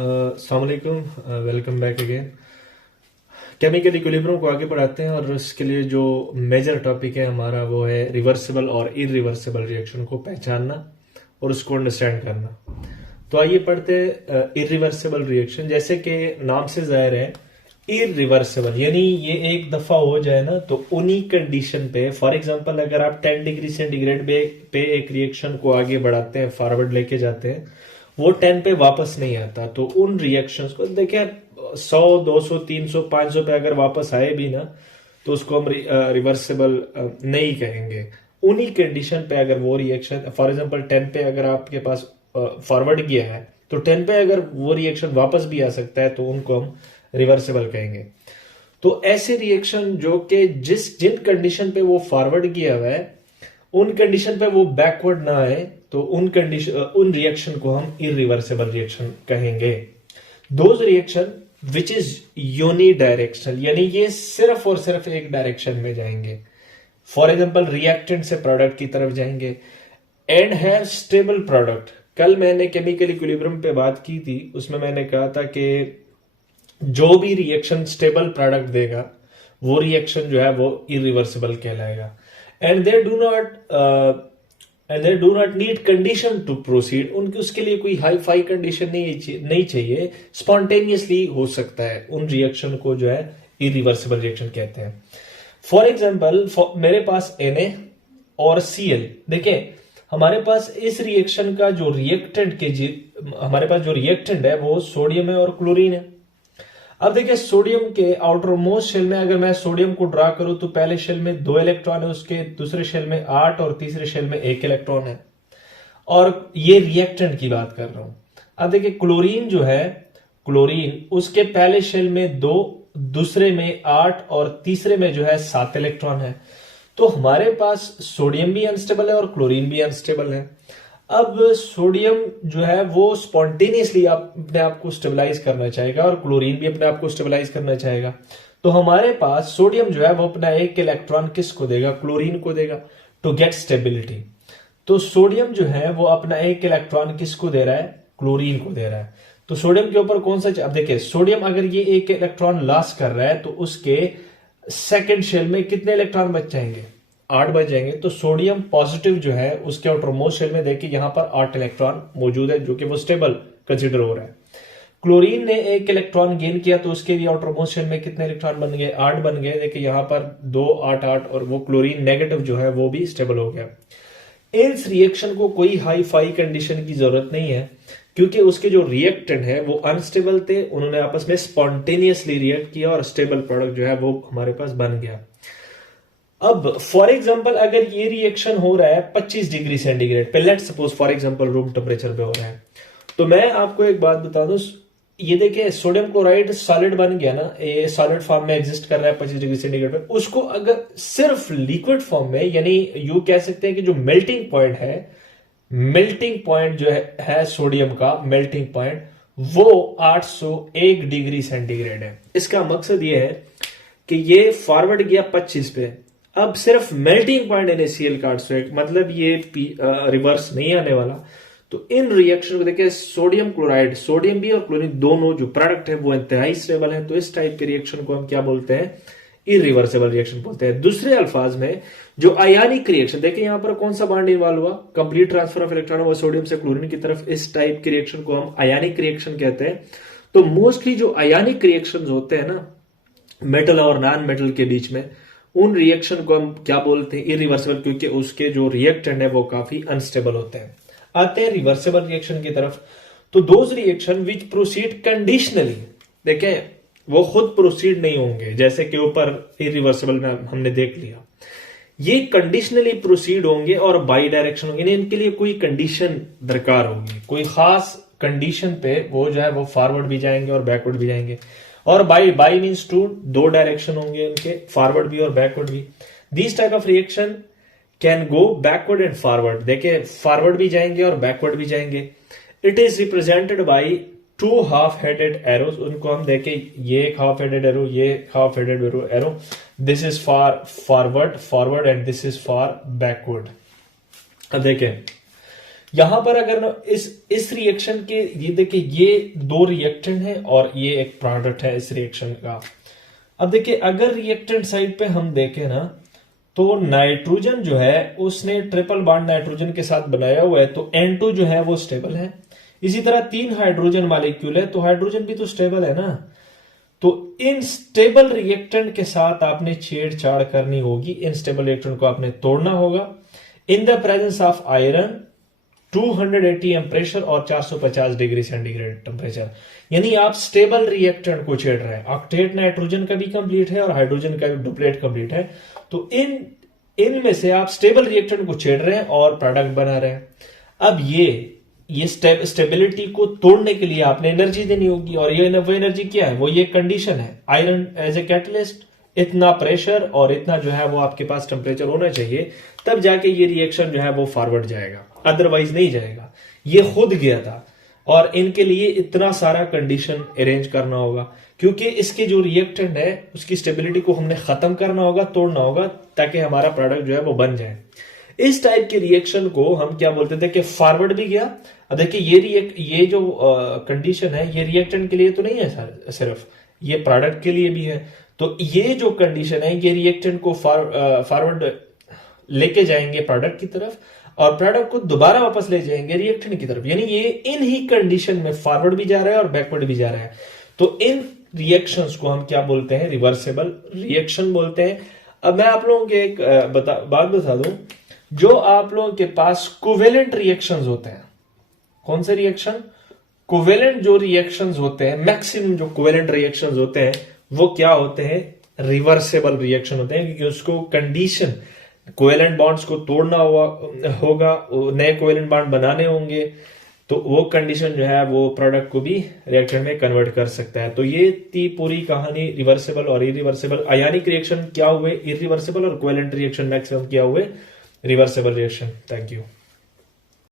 अस्सलाम वालेकुम, welcome back again. Chemical equilibrium को आगे बढ़ाते हैं और इसके लिए जो मेजर टॉपिक है हमारा वो है रिवर्सिबल और इरिवर्सिबल रिएक्शन को पहचानना और उसको अंडरस्टैंड करना। तो आइए पढ़ते हैं इरिवर्सिबल रिएक्शन। जैसे कि नाम से जाहिर है, इरिवर्सिबल यानी ये एक दफा हो जाए ना तो उन्हीं कंडीशन पे, फॉर एग्जांपल अगर आप 10 डिग्री सेंटीग्रेड पे एक रिएक्शन को आगे बढ़ाते हैं, फॉरवर्ड लेके जाते हैं, वो 10 पे वापस नहीं आता। तो उन रिएक्शंस को देखिए 100, 200, 300, 500 पे अगर वापस आए भी ना तो उसको हम रिवर्सिबल नहीं कहेंगे। उन्हीं कंडीशन पे अगर वो रिएक्शन, फॉर एग्जांपल 10 पे अगर आपके पास फॉरवर्ड गया है तो 10 पे अगर वो रिएक्शन वापस भी आ सकता है तो उनको हम रिवर्सिबल कहेंगे। तो ऐसे रिएक्शन जो कि जिन कंडीशन पे वो फॉरवर्ड गया हुआ है उन कंडीशन पे वो बैकवर्ड ना आए तो उन रिएक्शन को हम इरिवर्सिबल रिएक्शन कहेंगे। Those reaction which is unidirectional यानी ये सिर्फ और सिर्फ एक डायरेक्शन में जाएंगे। फॉर एग्जांपल रिएक्टेंट से प्रोडक्ट की तरफ जाएंगे एंड हैव स्टेबल प्रोडक्ट। कल मैंने केमिकल इक्विलिब्रियम पे बात की थी, उसमें मैंने कहा था कि जो भी रिएक्शन स्टेबल प्रोडक्ट देगा वो रिएक्शन जो है वो इरिवर्सिबल कहलाएगा। And they do not need condition to proceed. उनकी उसके लिए कोई हाई फाई कंडीशन नहीं चाहिए, स्पॉन्टेनियसली हो सकता है। उन रिएक्शन को जो है इरिवर्सिबल रिएक्शन कहते हैं। फॉर एग्जाम्पल मेरे पास Na और Cl, देखें हमारे पास इस रिएक्शन का जो हमारे पास जो रिएक्टेंट है वो सोडियम है और क्लोरीन है। अब देखिए सोडियम के आउटर मोस्ट शेल में अगर मैं सोडियम को ड्रा करूं तो पहले शेल में 2 इलेक्ट्रॉन है, उसके दूसरे शेल में 8 और तीसरे शेल में 1 इलेक्ट्रॉन है। और ये रिएक्टेंट की बात कर रहा हूं। अब देखिए क्लोरीन जो है, क्लोरीन उसके पहले शेल में 2, दूसरे में 8 और तीसरे में जो है 7 इलेक्ट्रॉन है। तो हमारे पास सोडियम भी अनस्टेबल है और क्लोरीन भी अनस्टेबल है। अब सोडियम जो है वो स्पॉन्टेनियसली अपने आप को स्टेबलाइज करना चाहेगा और क्लोरीन भी अपने आप को स्टेबलाइज करना चाहेगा। तो हमारे पास सोडियम जो है वो अपना 1 इलेक्ट्रॉन किसको देगा? क्लोरीन को देगा टू गेट स्टेबिलिटी। तो सोडियम जो है वो अपना 1 इलेक्ट्रॉन किसको दे रहा है? क्लोरीन को दे रहा है। तो सोडियम के ऊपर कौन सा, अब देखिए सोडियम अगर ये 1 इलेक्ट्रॉन लॉस कर रहा है तो उसके सेकेंड शेल में कितने इलेक्ट्रॉन बच जाएंगे? 8 बच जाएंगे। तो सोडियम पॉजिटिव जो है उसके आउटरमोस्ट शेल में देखिए यहां पर 8 इलेक्ट्रॉन मौजूद है जो कि वो स्टेबल कंसिडर हो रहा है। क्लोरीन ने 1 इलेक्ट्रॉन गेन किया तो उसके भी आउटरमोस्ट शेल में कितने इलेक्ट्रॉन बन गए? 8 बन गए। देखिए यहां पर 2, 8, 8 और वो क्लोरीन नेगेटिव जो है वो भी स्टेबल हो गया। इस रिएक्शन को कोई हाई फाई कंडीशन की जरूरत नहीं है क्योंकि उसके जो रिएक्टेंट है वो अनस्टेबल थे, उन्होंने आपस में स्पॉन्टेनियसली रिएक्ट किया और स्टेबल प्रोडक्ट जो है वो हमारे पास बन गया। अब फॉर एग्जांपल अगर ये रिएक्शन हो रहा है 25 डिग्री सेंटीग्रेड पे, let's suppose for example room temperature पे हो रहा है, तो मैं आपको एक बात बता दूं, ये देखिए सोडियम क्लोराइड सॉलिड बन गया ना, ये सॉलिड फॉर्म में एग्जिस्ट कर रहा है 25 डिग्री सेंटीग्रेड पे। उसको अगर सिर्फ लिक्विड फॉर्म में, यानी यू कह सकते हैं कि जो मेल्टिंग पॉइंट है, मेल्टिंग पॉइंट जो है सोडियम का मेल्टिंग पॉइंट वो 801 डिग्री सेंटीग्रेड है। इसका मकसद ये है कि ये फॉरवर्ड गया 25 पे, अब सिर्फ मेल्टिंग पॉइंट NaCl का 801, मतलब ये रिवर्स नहीं आने वाला। तो इन रिएक्शन को देखिए सोडियम क्लोराइड, सोडियम भी और क्लोरीन दोनों जो प्रोडक्ट है वो इंतहाई स्टेबल है। तो इस टाइप के रिएक्शन को हम क्या बोलते हैं? इरिवर्सिबल रिएक्शन बोलते हैं। दूसरे अल्फाज में जो आयनिक रिएक्शन, देखिए यहां पर कौन सा बॉन्ड इन्वॉल्व हुआ? कंप्लीट ट्रांसफर ऑफ इलेक्ट्रॉन हुआ सोडियम से क्लोरीन की तरफ। इस टाइप के रिएक्शन को हम आयनिक रिएक्शन कहते हैं। तो मोस्टली जो आयनिक रिएक्शन होते हैं ना मेटल और नॉन मेटल के बीच में, उन रिएक्शन को हम क्या बोलते हैं? इरिवर्सिबल, क्योंकि उसके जो रिएक्टेंट है वो काफी अनस्टेबल होते हैं। आते हैं रिवर्सिबल रिएक्शन की तरफ। तो those reaction which proceed conditionally, देखें वो खुद प्रोसीड नहीं होंगे, जैसे कि ऊपर इरिवर्सिबल में हमने देख लिया, ये कंडीशनली प्रोसीड होंगे और बाई डायरेक्शन होंगे। इनके लिए कोई कंडीशन दरकार होगी, कोई खास कंडीशन पे वो जो है वो फॉरवर्ड भी जाएंगे और बैकवर्ड भी जाएंगे। और बाई मीन्स टू, 2 डायरेक्शन होंगे इनके, फॉरवर्ड भी और बैकवर्ड भी। This type of reaction can go backward and forward. देखिए फॉरवर्ड भी जाएंगे और बैकवर्ड भी जाएंगे। It is represented by 2 half headed arrows. उनको हम देखें, ये एक हाफ हेडेड एरो, ये half headed arrow, this is for forward and this is for backward. अब देखें यहां पर अगर इस रिएक्शन के, ये देखिए ये दो रिएक्टेंट है और ये एक प्रोडक्ट है इस रिएक्शन का। अब देखिए अगर रिएक्टेंट साइड पे हम देखें ना, तो नाइट्रोजन जो है उसने ट्रिपल बॉन्ड नाइट्रोजन के साथ बनाया हुआ है, तो N2 जो है वो स्टेबल है। इसी तरह 3 हाइड्रोजन मॉलिक्यूल है, तो हाइड्रोजन भी तो स्टेबल है ना। तो इन स्टेबल रिएक्टेंट के साथ आपने छेड़छाड़ करनी होगी, इन स्टेबल रिएक्टेंट को आपने तोड़ना होगा in the presence of iron 280 एम प्रेशर और 450 डिग्री सेंटीग्रेड टेम्परेचर। यानी आप स्टेबल रिएक्टेंट को छेड़ रहे हैं। ऑक्टेट नाइट्रोजन का भी कंप्लीट है और हाइड्रोजन का भी डुप्लेट कंप्लीट है, तो इनमें से आप स्टेबल रिएक्टेंट को छेड़ रहे हैं और प्रोडक्ट बना रहे हैं। अब ये स्टेबिलिटी को तोड़ने के लिए आपने एनर्जी देनी होगी, और ये वो एनर्जी क्या है, वो ये कंडीशन है आयरन एज ए कैटलिस्ट, इतना प्रेशर और इतना जो है वो आपके पास टेम्परेचर होना चाहिए, तब जाके ये रिएक्शन जो है वो फॉरवर्ड जाएगा, अदरवाइज नहीं जाएगा। ये खुद गया था और इनके लिए इतना सारा कंडीशन अरेंज करना होगा, क्योंकि इसके जो रिएक्टेंट है उसकी स्टेबिलिटी को हमने खत्म करना होगा, तोड़ना होगा, ताकि हमारा प्रोडक्ट जो है वो बन जाए। इस टाइप के रिएक्शन को हम क्या बोलते थे कि फॉरवर्ड भी गया। अब देखिए ये जो कंडीशन है ये रिएक्टेंट के लिए तो नहीं है, सिर्फ ये प्रोडक्ट के लिए भी है। तो ये जो कंडीशन है ये रिएक्टेंट को फॉरवर्ड लेके जाएंगे प्रोडक्ट की तरफ, और प्रोडक्ट को दोबारा वापस ले जाएंगे रिएक्टेंट की तरफ। यानी ये इन ही कंडीशन में फॉरवर्ड भी जा रहा है और बैकवर्ड भी जा रहा है। तो इन रिएक्शंस को हम क्या बोलते हैं, रिवर्सिबल रिएक्शन बोलते हैं। अब मैं आप लोगों के एक बात बता दूं, जो आप लोगों के पास कोवेलेंट रिएक्शंस होते हैं, कौन से रिएक्शन, कोवेलेंट जो रिएक्शंस होते हैं, मैक्सिमम जो कोवेलेंट रिएक्शंस होते हैं वो क्या होते हैं, रिवर्सिबल रिएक्शन होते हैं, क्योंकि उसको कंडीशन कोवेलेंट बॉन्ड्स को तोड़ना होगा, नए कोवेलेंट बॉन्ड बनाने होंगे, तो वो कंडीशन जो है वो प्रोडक्ट को भी रिएक्टेंट में कन्वर्ट कर सकता है। तो ये थी पूरी कहानी रिवर्सिबल और इरिवर्सिबल। आयनिक रिएक्शन क्या हुए, इरिवर्सिबल, और कोवेलेंट रिएक्शन मैक्सिमम क्या हुए, रिवर्सिबल रिएक्शन। Thank you.